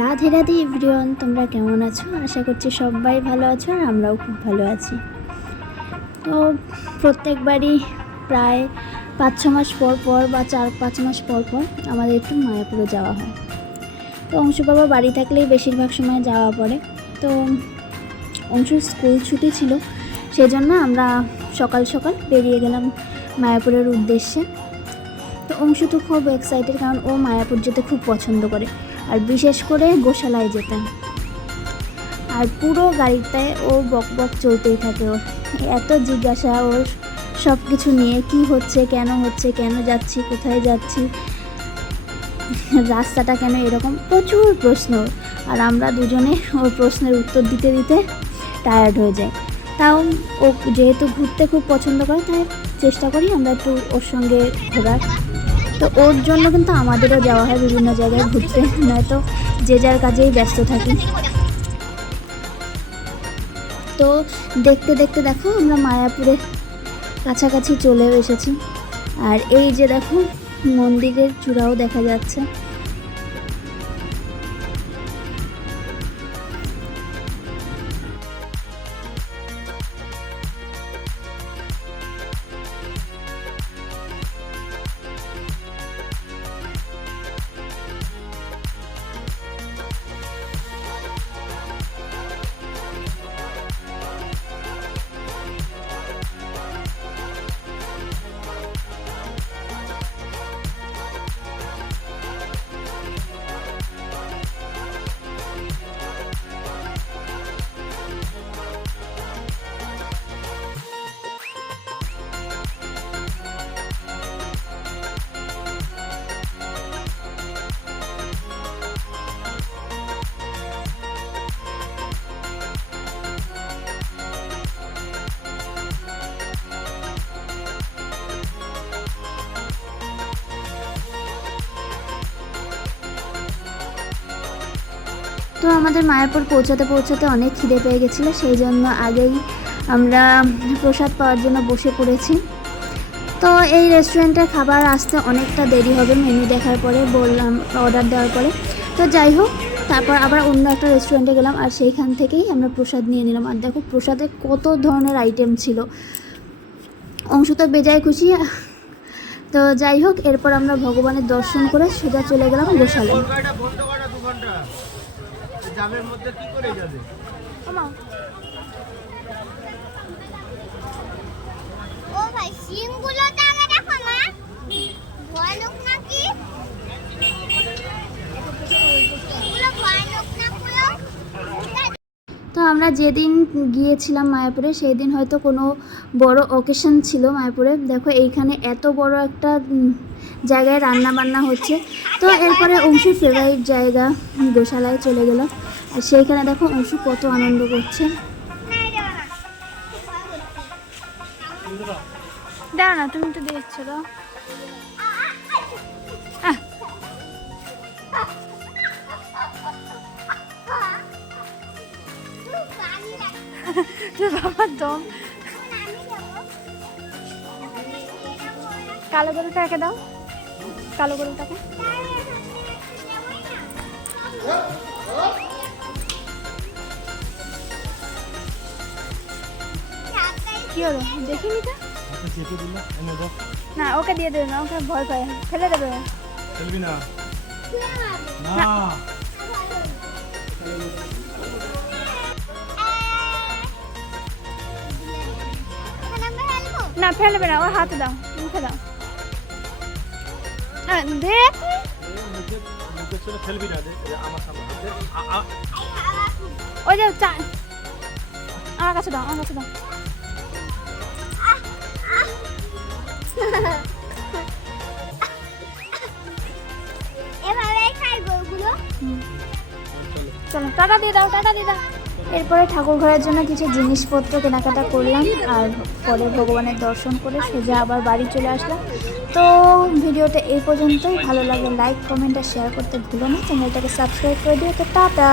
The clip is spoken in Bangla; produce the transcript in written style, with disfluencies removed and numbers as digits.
রাধে রাধে এভরিওয়ান, তোমরা কেমন আছো? আশা করছি সবাই ভালো আছো আর আমরাও খুব ভালো আছি। তো প্রত্যেকবারই প্রায় 5-6 মাস পর পর বা 4-5 মাস পর পর আমাদের একটু মায়াপুরে যাওয়া হয়। তো অংশু বাবা বাড়ি থাকলেই বেশিরভাগ সময় যাওয়া পড়ে। তো অংশুর স্কুল ছুটি ছিল, সেই জন্য আমরা সকাল সকাল বেরিয়ে গেলাম মায়াপুরের উদ্দেশ্যে। তো অংশু তো খুব এক্সাইটেড, কারণ ও মায়াপুর যেতে খুব পছন্দ করে, আর বিশেষ করে গোশালায় যেতে। আর পুরো গাড়িটায় ও বক বক চলতেই থাকে, ওর এত জিজ্ঞাসা ওর সব কিছু নিয়ে, কি হচ্ছে, কেন যাচ্ছি, কোথায় যাচ্ছি, রাস্তাটা কেন এরকম, প্রচুর প্রশ্ন। আর আমরা দুজনে ওর প্রশ্নের উত্তর দিতে দিতে টায়ার্ড হয়ে যাই। তাও ও যেহেতু ঘুরতে খুব পছন্দ করে, তাই চেষ্টা করি আমরা একটু ওর সঙ্গে ঘোরার। তো ওর জন্য কিন্তু আমাদেরও যাওয়া হয় বিভিন্ন জায়গায় ঘুরতে, নয়তো যে যার কাজেই ব্যস্ত থাকি। তো দেখতে দেখতে দেখো আমরা মায়াপুরের কাছাকাছি চলেও এসেছি। আর এই যে দেখো মন্দিরের চূড়াও দেখা যাচ্ছে। তো আমাদের মায়াপুর পৌঁছাতে পৌঁছাতে অনেক খিদে পেয়ে গেছিলো, সেই জন্য আগেই আমরা প্রসাদ পাওয়ার জন্য বসে পড়েছি। তো এই রেস্টুরেন্টের খাবার আসতে অনেকটা দেরি হবে মেনু দেখার পরে, বললাম অর্ডার দেওয়ার পরে। তো যাই হোক, তারপর আবার অন্য একটা রেস্টুরেন্টে গেলাম, আর সেইখান থেকেই আমরা প্রসাদ নিয়ে নিলাম। আর দেখো প্রসাদে কত ধরনের আইটেম ছিল, অংশ তো বেজায় খুশি। তো যাই হোক, এরপর আমরা ভগবানের দর্শন করে সোজা চলে গেলাম গোশালায়। জামের মধ্যে কি করে যাবে? ও ভাই সিমগুলো দাঁড়া দেখো না, ভয়ানক নাকি? এগুলো ভয়ানক না পুরো? তো আমরা যেদিন গিয়েছিলাম মায়াপুরে, সেই দিন হয়তো কোনো বড় অকেশন ছিল মায়াপুরে। দেখো এইখানে এত বড় একটা জায়গায় রান্না বান্না হচ্ছে। তো এরপরে অংশুর ফেভারিট জায়গা গোশালায় চলে গেলাম, আর সেইখানে দেখো অংশু কত আনন্দ করছে। দাও না, তুমি তো দেখছো। দাও বাবার দম। কালো গরুটাকে দাও, কালো গরুটাকে। কি হলো দেখিনি তো? না ওকে দিয়ে দেবে না, ওকে ভয় পায়, ফেলে দেবে। ফেলবি না, না ফেলবে না, ওর হাতে দাও, মুখে দাও। দেখ ওই যে আমার কাছে দাও, আমার কাছে দাও। চলো টাটা দিয়ে দাও, টাটা দিয়ে দাও। এরপরে ঠাকুর ঘরের জন্য কিছু জিনিসপত্র কেনাকাটা করলাম, আর পরে ভগবানের দর্শন করে সোজা আবার বাড়ি চলে আসলাম। তো ভিডিওটা এই পর্যন্তই। ভালো লাগলে লাইক, কমেন্ট আর শেয়ার করতে ভুলো না। চ্যানেলটাকে সাবস্ক্রাইব করে দিও। তো টাটা।